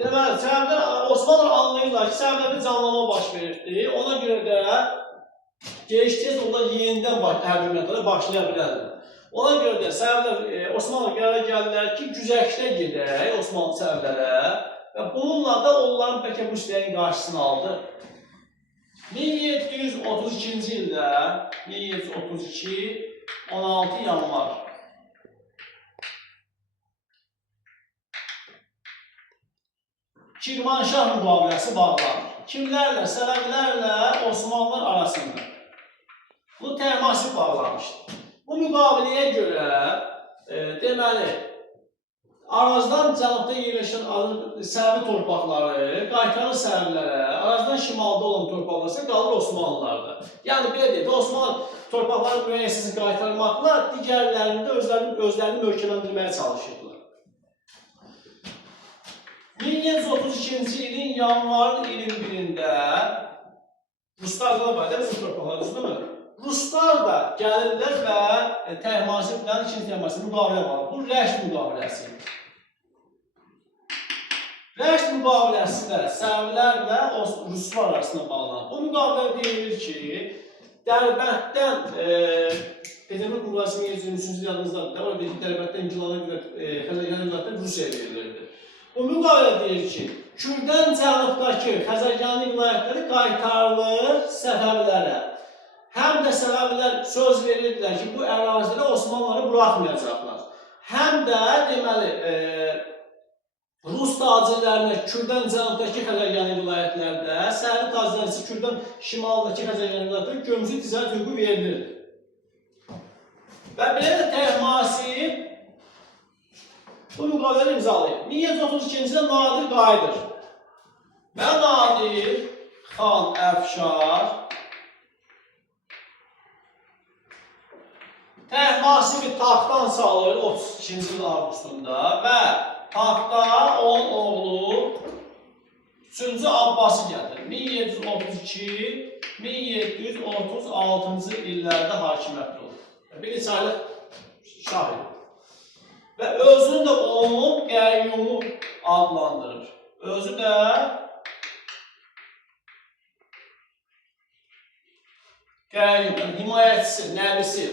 Deməli, səbəblər Osmanlı anlayırlar ki, səbəblərdə canlanma baş verirdi. Ona görə də geniş tez onlar yenidən hərbiyyətlərə başlaya bilərlər. Ona görə də səbəblər Osmanlı qərara gəldilər ki, güzəştə gedək Osmanlı səbəblərə və bununla da onların bəlkə bu istəyin qarşısını aldı. 1732-ci ildə 1732 16 yanvar Kirmanşah müqaviləsi bağlanır. Kimlərlə? Səbəblərlə Osmanlılar arasında. Bu təmasib bağlanmışdır. Bu müqaviləyə görə deməli, Arazdan cənubda yerləşən Səbəbi torpaqları qaytarır Səbəblərə, Arazdan şimalda olan torpaqlar isə qalır Osmanlılarda. Yəni, belə deyək, Osmanlı torpaqları müəyyəsini qaytarmaqla digərlərində özlərini möhkəmləndirməyə çalışırdılar. 1732-ci ilin yanvarın 21-də Ruslardan var, bu torpaqlar Ruslar Ruslar da gəlirlər və Təhmasiblə, ikinci Təhmasib müqavilə var. Bu Rəşd müqaviləsi. Rəşd müqaviləsi də Səbəblərlə Ruslar arasında bağlanır. Bu müqavilə deyilir ki, Dərbənddən Peterburq müqaviləsinin 23-cü yadınızdadır. Orada deyir ki, Dərbənddən İncilana görə Xəzərgənə vilayətləri Rusiyaya verilirdi. Bu müqavilə deyir ki, Kürdən cənubdakı Xəzərgənli vilayətləri qaytarılır Səfəvilərə. Həm də Səfəvilər söz verirdilər ki, bu ərazidə Osmanlıları buraxmayacaqlar. Həm də deməli, Rus tacirlərinə Kürdən cənubdakı Xəzərgənli vilayətlərdə, Səri tacirlərisi Kürdən şimaldakı Xəzərgənli vilayətlərdə gömrük ticarət hüququ verilirdi. Və belə də Təhmasib bu müqavilələri imzalayır. 1732-ci ildə Nadir qayıdır. Və Nadir xan Əfşar Təhmasibi taxtdan salır 32-ci il avqustunda və taxta onun oğlu 3-cü Abbası gətirir. 1732-1736-cı illərdə hakimiyyətdə olur. Bir neçə aylıq şah idi. Və özünü də onun qəyyumu adlandırır. Özü də qəyyum, himayətçisi, nəbisi.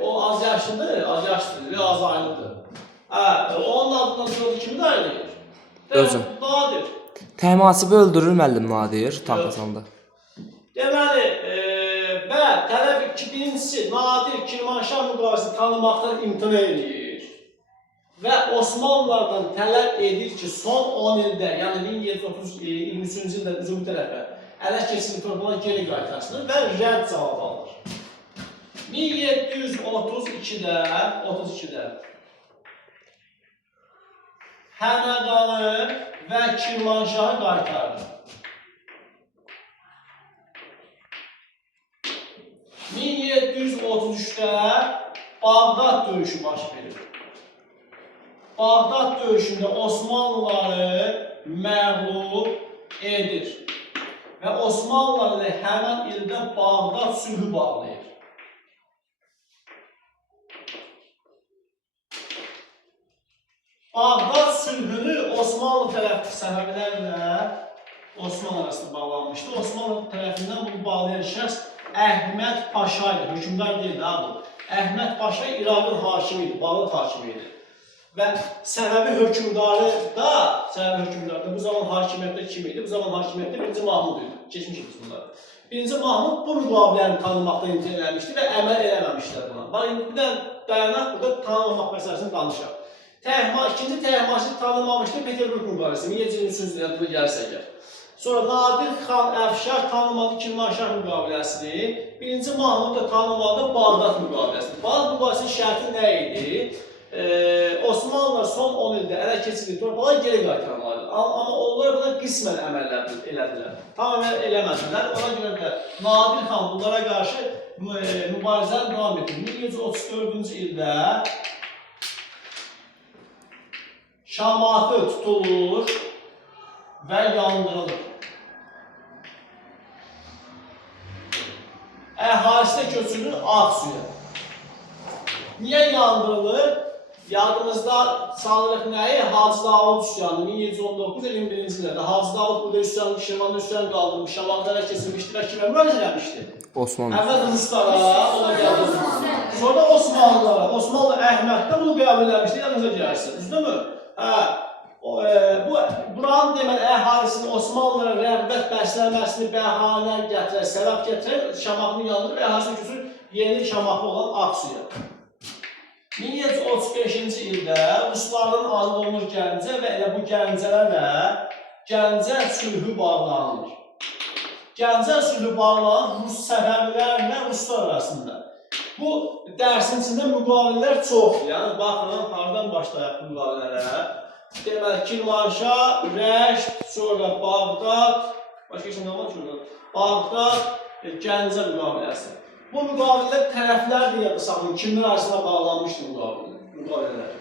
O az yaşlıdır, az aylıdır. Onun adından sonra kimi dayılır? Özüm. Nadir. Təhmasibi öldürür müəllim Nadir taxtasında. Deməli, və tələb ki, birincisi Nadir Kirmanşah müqaviləsini tanımaqdan imtina edir. Və Osmanlılardan tələb edir ki, son 10 ildə, yəni 1723-cü ildə Cünubi tərəfə ələ keçirilmiş torpaqlar geri qaytarsınlar və rədd cavabı alır. 1732-də Həmədanı və Kirmanşahı qaytarır. 1733-də Bağdad döyüşü baş verir. Bağdad döyüşündə Osmanlıları məğlub edir. Və Osmanlıları həmən ildə Bağdad sülhü bağlayır. Bağdad sülhünü Osmanlı tərəfi Səfəvilərlə Osmanlı arasında bağlanmışdı. Osmanlı tərəfindən bunu bağlayan şəxs Əhməd Paşa idi. Hökümdar deyildi ha bu. Əhməd Paşa İraqın hakimi idi, Bağdad hakimi idi. Və Səfəvi hökümdarı da bu zaman hakimiyyətdə kim idi? Bu zaman hakimiyyətdə 1-ci Mahmud idi. Keçmişik biz bunları. 1-ci Mahmud bu müqaviləni tanımaqda imtina eləmişdi və əməl eləməmişlər buna. Bir də dayanaq burada tanımamaq məsələsini danışaq. İkinci Təhmasib tanımamışdı Peterburq müqaviləsi, 1723-cü ildə gəlsə əgər. Sonra Nadir xan Əfşar tanımadı Kirmanşah müqaviləsini, 1-ci Mahmud da tanımadı Bağdad müqaviləsini. Bağdad müqaviləsinin şərti nə idi? Osmanlılar son 10 ildə ələ keçirdiyi torpaqları geri qaytarmalıdır. Amma onlar buna qismən əməllər elədilər. Tamamilə eləmədilər. Ona görə də Nadir xan bunlara qarşı mübarizəni davam etdi. 1734-cü ildə Şamatı tutulur və yandırılır. Əhalisi də köçürülür Ağsuya. Niyə yandırılır? Yadımızda salırıq nəyi? Hacı Davud üsyanı 1719-21-ci ildə. Hacı Davud burada üsyan, Şirvanda üsyan qaldırmış, Şamaxılara keçirmişdi və kimə müraciət eləmişdi? Osmanlı. Əvvəl Ruslara, ona gəldi. Sonra Osmanlılara, Osmanlı Əhməd də bunu qəbul eləmişdi, yadınıza gəlsin. Düzdürmü? Buranın deməli əhalisinin Osmanlılara rəğbət bəsləməsini bəhanə gətirər, səbəb gətirər, Şamaxını yandırır və əhalisi küsür yeni Şamaxı olan Aksuya. 1735-ci ildə Rusların alınır Gəncə və elə bu Gəncələrlə Gəncə sülhü bağlanır. Gəncə sülhü bağlanır Rus Səfəvilərlə Ruslar arasında. Bu dərsin içində müqavilələr çoxdur. Yəni, baxın, hardan başlayaq müqavilələrə? Deməli, Kirmanşah, Rəşd, sonra Bağdad, başqa heç nə var ki, Bağdad, Gəncə müqaviləsi. Bu müqavilələr tərəflər deyə saxlayın, kimlər arasında bağlanmışdır müqavilələr.